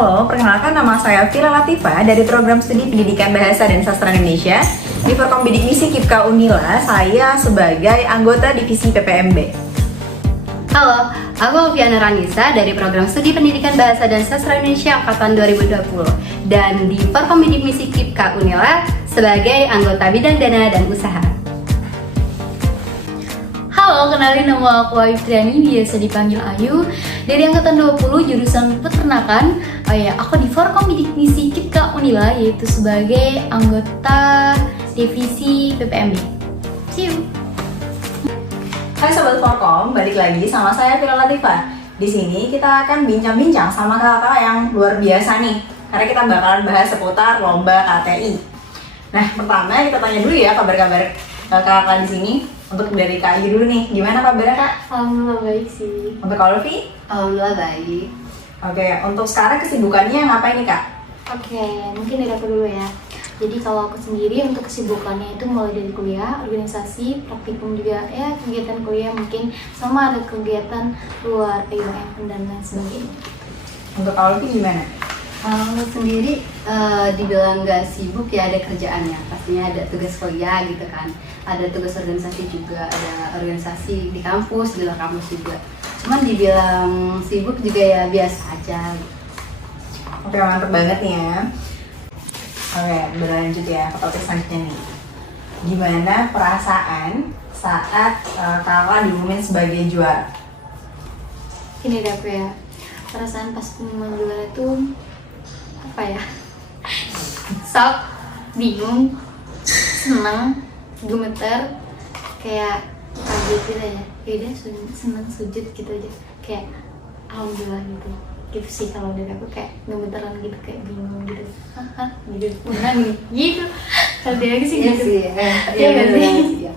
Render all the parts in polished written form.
Halo, perkenalkan nama saya Vira Latifa dari Program Studi Pendidikan Bahasa dan Sastra Indonesia di Forkom Bidik Misi KIPKA Unila. Saya sebagai anggota divisi PPMB. Halo, aku Alfiana Ranisa dari Program Studi Pendidikan Bahasa dan Sastra Indonesia Angkatan 2020 dan di Forkom Bidik Misi KIPKA Unila sebagai anggota bidang dana dan usaha. Halo, kenalin nama aku Ayu Triani, biasa dipanggil Ayu, dari Angkatan 20 jurusan Peternakan. Aku di Forkom Bidik Misi KIPKA Unila, yaitu sebagai anggota divisi PPMB. See you. Hai Sobat Forkom, balik lagi sama saya Vira Latifa. Di sini kita akan bincang-bincang sama kakak yang luar biasa nih, karena kita bakalan bahas seputar lomba KTI. Nah, pertama kita tanya dulu ya kabar-kabar kakak di sini. Untuk dari Kak Ayu dulu nih, gimana kabarnya Kak? Alhamdulillah baik sih. Untuk Kak Olvi? Alhamdulillah baik. Oke, untuk sekarang kesibukannya ngapain nih Kak? Oke, mungkin dari aku dulu ya. Jadi kalau aku sendiri untuk kesibukannya itu mulai dari kuliah, organisasi, praktikum juga ya, kegiatan kuliah mungkin sama ada kegiatan luar PIM dan lain sebagainya. Untuk Kak Olvi gimana? Kalau sendiri dibilang nggak sibuk ya, ada kerjaannya, pastinya ada tugas kuliah gitu kan, ada tugas organisasi juga, ada organisasi di kampus, di luar kampus juga. Cuman dibilang sibuk juga ya biasa aja. Oke, mantep banget nih ya. Oke, berlanjut ya ke topik selanjutnya nih. Gimana perasaan saat kakak diumumin sebagai juara? Ini deh aku ya, perasaan pas pengumuman juara itu apa ya? Shock, bingung, senang, gemeter, kayak kaget gitu ya. Yaudah senang, sujud gitu aja, kayak alhamdulillah gitu sih. Kalau dari aku kayak gemeteran gitu, kayak bingung gitu, gitu benar nih gitu. Kalau dari aku sih Iya gitu. sih, Iya nggak sih? ya.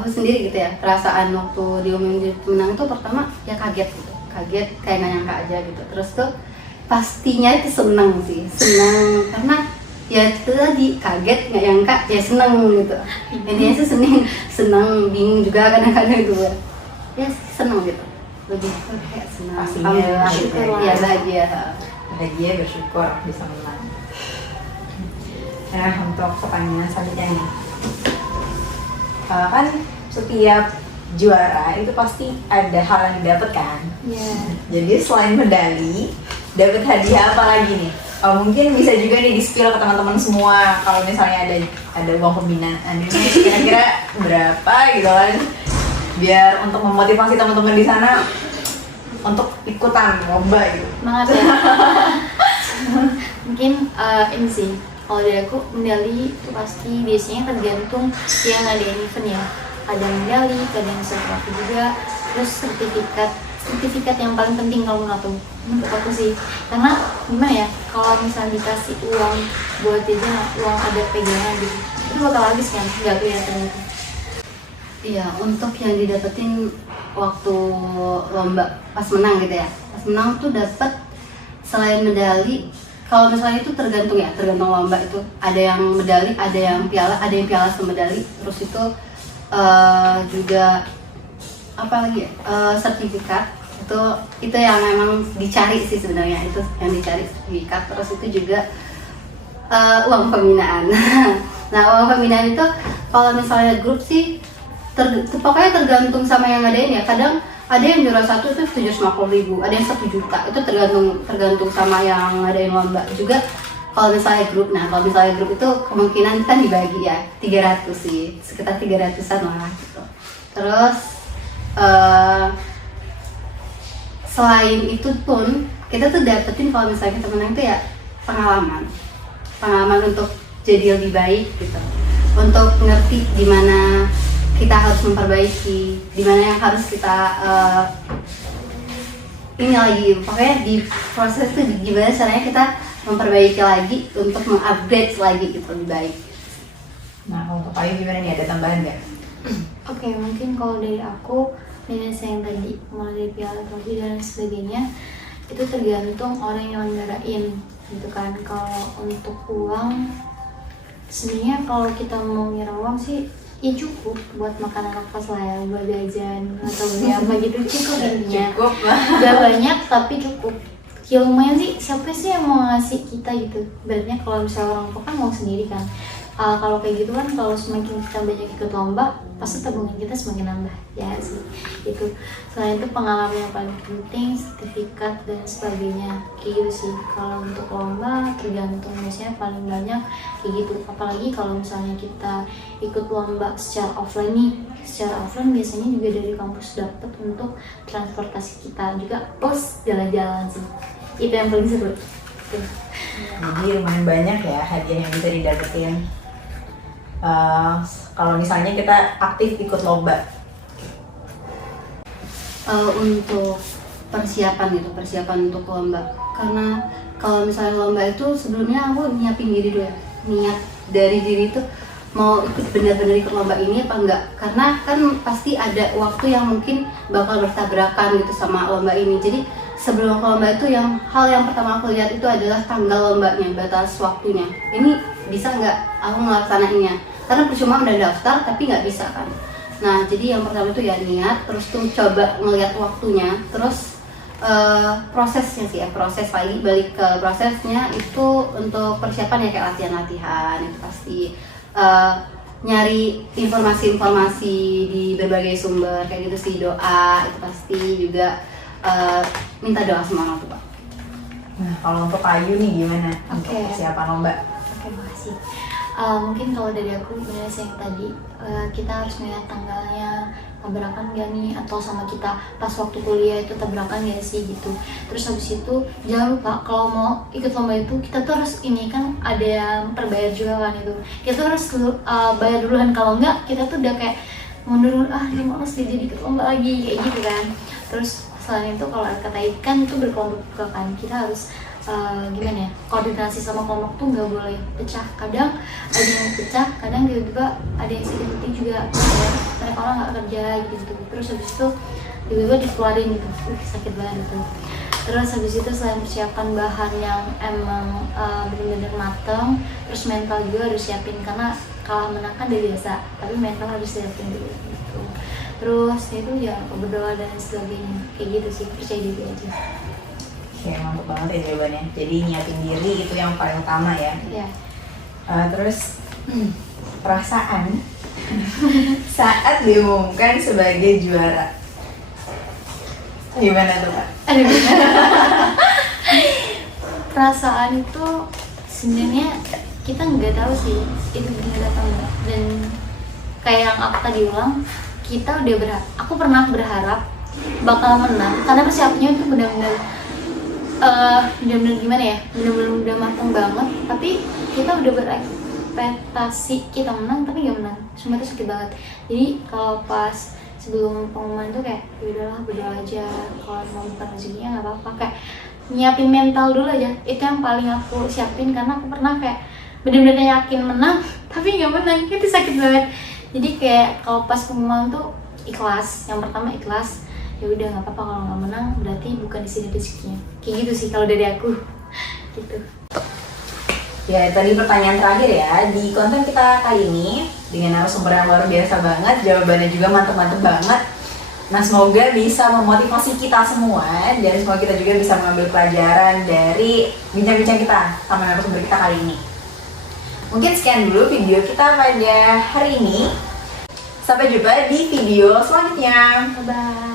Aku sendiri gitu ya, perasaan waktu diumumin jadi pemenang itu pertama ya kaget gitu, kaget kayak nggak nyangka aja gitu. Terus tuh pastinya itu seneng sih, seneng karena ya itu tadi kaget nggak nyangka ya seneng gitu. Intinya sih seneng bingung juga kadang-kadang gitu ya, seneng gitu, lebih kayak seneng. Pastinya Alhamdulillah gitu ya, bahagia. Bahagia, bersyukur bisa menang. Nah, untuk pertanyaan selanjutnya nih, kan setiap juara itu pasti ada hal yang didapat kan? Iya. Jadi selain medali, dapat hadiah apa lagi nih? Mungkin bisa juga nih di-spill ke teman-teman semua. Kalau misalnya ada uang pembinaan ini kira-kira berapa gitu kan? Biar untuk memotivasi teman-teman di sana untuk ikutan lomba gitu. Semangat ya. Mungkin ini sih, kalau dari aku medali itu pasti biasanya tergantung yang ngadain event ya. Ada medali, ada yang sertifikat juga, terus sertifikat yang paling penting kalau menurut aku sih. Karena gimana ya, kalau misalnya dikasih uang buat jajan, uang ada pegangan gitu, itu bakal habis kan, nggak kelihatan gitu. Iya, untuk yang didapetin waktu lomba pas menang gitu ya. Pas menang tuh dapat selain medali, kalau misalnya itu tergantung lomba itu. Ada yang medali, ada yang piala sama medali. Terus itu juga apa lagi ya? Sertifikat. Itu yang memang dicari sih sebenarnya, itu yang dicari sertifikat. Terus itu juga uang pembinaan. Nah, uang pembinaan itu kalau misalnya grup sih pokoknya tergantung sama yang ngadain ya. Kadang ada yang juara 1 itu 750.000, ada yang 1 juta. Itu tergantung sama yang ngadain lomba. Juga kalau misalnya grup, kalau misalnya grup itu kemungkinan kan dibagi ya 300 sih, sekitar 300-an lah gitu. Terus selain itu pun kita tuh dapetin kalau misalnya kita menang itu ya pengalaman untuk jadi lebih baik gitu, untuk ngerti di mana kita harus memperbaiki, di mana yang harus kita ini lagi, pokoknya di proses itu gimana caranya kita memperbaiki lagi untuk mengupgrade lagi gitu lebih baik. Nah, untuk Ayu gimana nih, ada tambahan nggak? Oke, mungkin kalau dari aku, dengan yang tadi mulai dari piala trofi dan sebagainya, itu tergantung orang yang ngelengarain gitu kan. Kalau untuk uang, sebenarnya kalau kita mau ngira uang sih ya cukup buat makan anak pas lah ya, buat jajan atau beli apa gitu, cukup intinya. Cukup lah. Gak banyak tapi cukup. ya lumayan sih, siapa sih yang mau ngasih kita gitu. Berarti kalau misalnya orang tua kan mau sendiri kan. Kalau kayak gitu kan, kalau semakin kita banyak ikut lomba, pasti tabungan kita semakin nambah ya sih. Itu selain itu pengalaman yang paling penting, sertifikat dan sebagainya kayak gitu sih. Kalau untuk lomba tergantung, biasanya paling banyak kayak gitu. Apalagi kalau misalnya kita ikut lomba secara offline nih, secara offline biasanya juga dari kampus dapat untuk transportasi kita juga plus jalan-jalan sih. Itu yang paling seru. Tuh. Jadi lumayan banyak ya hadiah yang bisa didapetin. Kalau misalnya kita aktif ikut lomba. Untuk persiapan untuk lomba, karena kalau misalnya lomba itu sebelumnya aku nyiapin diri dulu ya, niat dari diri itu mau ikut benar-benar ikut lomba ini apa enggak, karena kan pasti ada waktu yang mungkin bakal bertabrakan gitu sama lomba ini. Jadi sebelum ke lomba itu hal yang pertama aku lihat itu adalah tanggal lombanya, batas waktunya. Ini bisa nggak aku melaksanainnya? Karena percuma udah daftar tapi nggak bisa kan. Nah jadi yang pertama itu ya niat, terus tuh coba ngelihat waktunya, terus prosesnya sih ya, proses lagi balik ke prosesnya itu untuk persiapan ya kayak latihan-latihan itu pasti nyari informasi-informasi di berbagai sumber kayak gitu sih, doa itu pasti juga minta doa sama orang tua. Nah kalau untuk Ayu nih gimana untuk Oke. persiapan lomba? Oke, makasih. Mungkin kalau dari aku gimana sih yang tadi, kita harus melihat tanggalnya tabrakan gak nih, atau sama kita pas waktu kuliah itu tabrakan gak sih gitu. Terus habis itu jangan lupa kalau mau ikut lomba itu kita tuh harus ini kan ada yang terbayar juga kan itu. Kita tuh harus bayar duluan, kalau enggak kita tuh udah kayak mundur, dia males dia jadi ikut lomba lagi kayak gitu kan. Terus selain itu kalau kata ikan itu berkelompok juga kan, kita harus gimana ya, koordinasi sama kelompok tuh nggak boleh pecah. Kadang ada yang pecah, kadang tiba-tiba ada yang sedikit juga ya, mereka orang nggak kerja gitu. Terus habis itu tiba-tiba dikeluarin gitu, sakit banget gitu. Terus habis itu selain persiapan bahan yang emang benar-benar mateng, terus mental juga harus siapin, karena kalah menang kan udah biasa, tapi mental harus siapin dulu gitu. Terus itu ya berdoa dan sebagainya kayak gitu sih, percaya diri aja. Oke, mantap banget ya jawabannya. Jadi nyiapin diri itu yang paling utama ya. Ya. Terus perasaan saat diumumkan sebagai juara, gimana tuh Kak? Aduh, gimana? Perasaan itu sebenarnya kita nggak tahu sih itu benar atau enggak. Dan kayak yang aku tadi ulang, kita udah aku pernah berharap bakal menang karena persiapannya itu benar-benar gimana ya, benar-benar udah matang banget. Tapi kita udah berekspektasi kita menang tapi nggak menang, semua itu sakit banget. Jadi kalau pas sebelum pengumuman tuh kayak ya udahlah berdoa aja, kalau mau bukan rezekinya nggak apa-apa, kayak nyiapin mental dulu aja. Itu yang paling aku siapin, karena aku pernah kayak benar-benar yakin menang tapi nggak menang, itu sakit banget. Jadi kayak kalau pas pengumuman tuh ikhlas, yang pertama ikhlas, ya udah nggak apa-apa kalau nggak menang, berarti bukan di sini rezekinya. Kayak gitu sih kalau dari aku gitu. Ya tadi pertanyaan terakhir ya di konten kita kali ini dengan narasumber yang luar biasa banget, jawabannya juga mantep-mantep banget. Nah semoga bisa memotivasi kita semua dan semoga kita juga bisa mengambil pelajaran dari bincang-bincang kita sama narasumber kita kali ini. Mungkin sekian dulu video kita pada hari ini. Sampai jumpa di video selanjutnya. Bye-bye.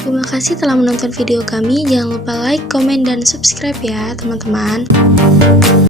Terima kasih telah menonton video kami. Jangan lupa like, komen, dan subscribe ya teman-teman.